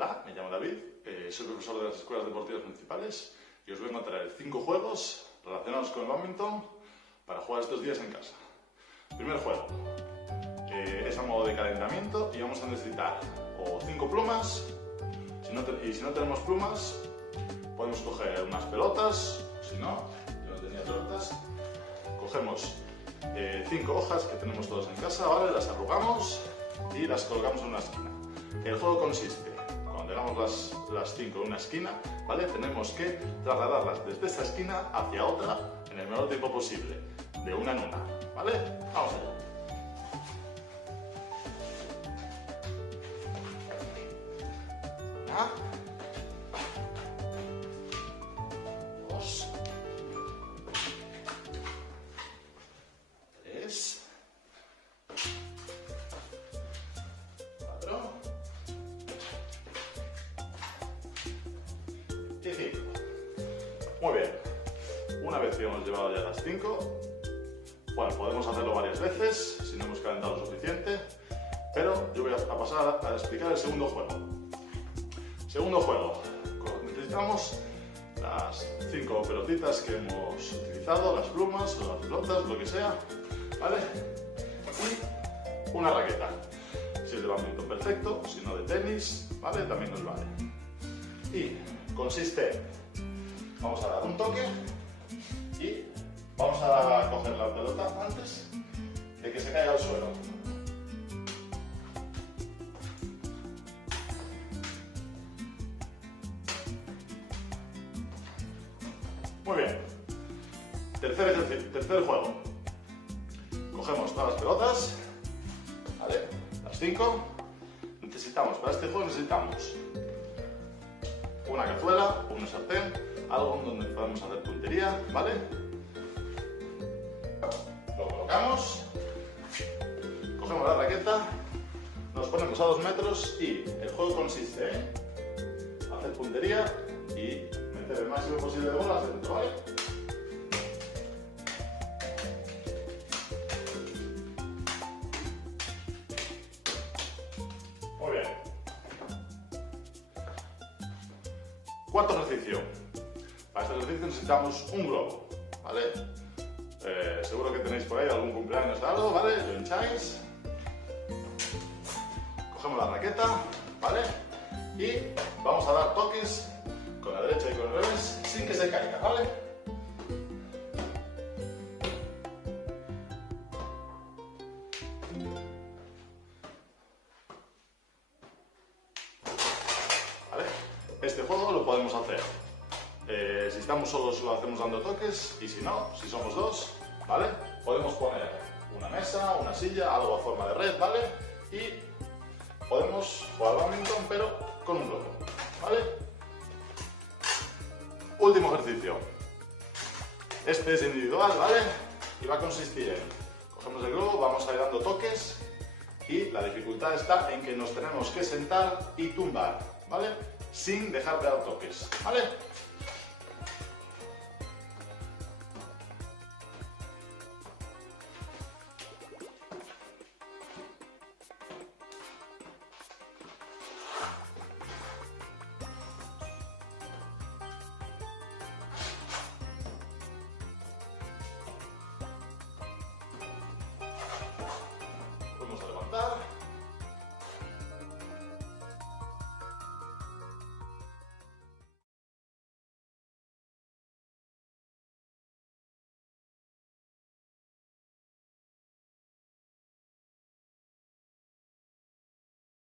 Hola, me llamo David, soy profesor de las Escuelas Deportivas Municipales y os vengo a traer 5 juegos relacionados con el bádminton para jugar estos días en casa. Primer juego es a modo de calentamiento y vamos a necesitar o 5 plumas, si no tenemos plumas podemos coger unas pelotas, si no, yo no tenía pelotas, cogemos 5 hojas que tenemos todos en casa, ¿vale? Las arrugamos y las colgamos en una esquina. El juego consiste, cuando tengamos las 5 en una esquina, ¿vale? Tenemos que trasladarlas desde esta esquina hacia otra en el menor tiempo posible, de una en una, ¿vale? Vamos allá. Una, 2, 3, 4 y 5. Muy bien. Una vez que hemos llevado ya las 5, bueno, podemos hacerlo varias veces si no hemos calentado lo suficiente, pero yo voy a pasar a explicar el segundo juego. Segundo juego. Necesitamos las 5 pelotitas que hemos utilizado, las plumas o las pelotas, lo que sea, ¿vale? Y una raqueta. Si es de bádminton, perfecto, si no de tenis, ¿vale? También nos vale. Y consiste, vamos a dar un toque y vamos a coger la pelota antes de que se caiga al suelo. Muy bien. Tercer juego. Cogemos todas las pelotas, ¿vale? Las 5. Para este juego necesitamos una cazuela o una sartén, algo donde podamos hacer puntería, ¿vale? Lo colocamos, cogemos la raqueta, nos ponemos a 2 metros y el juego consiste en hacer puntería y meter el máximo posible de bolas dentro, ¿vale? Muy bien. Cuarto ejercicio. Para este ejercicio necesitamos un globo, ¿vale? Seguro que tenéis por ahí algún cumpleaños de algo, ¿vale? Lo hincháis. Cogemos la raqueta, ¿vale? Y vamos a dar toques con la derecha y con el revés sin que se caiga, ¿vale? ¿Vale? Este juego lo podemos hacer. Si estamos solos lo hacemos dando toques y si no, si somos 2, ¿vale? Podemos poner una mesa, una silla, algo a forma de red, ¿vale? Y podemos jugar al bádminton pero con un globo, ¿vale? Último ejercicio. Este es individual, ¿vale? Y va a consistir en, cogemos el globo, vamos a ir dando toques y la dificultad está en que nos tenemos que sentar y tumbar, ¿vale? Sin dejar de dar toques, ¿vale?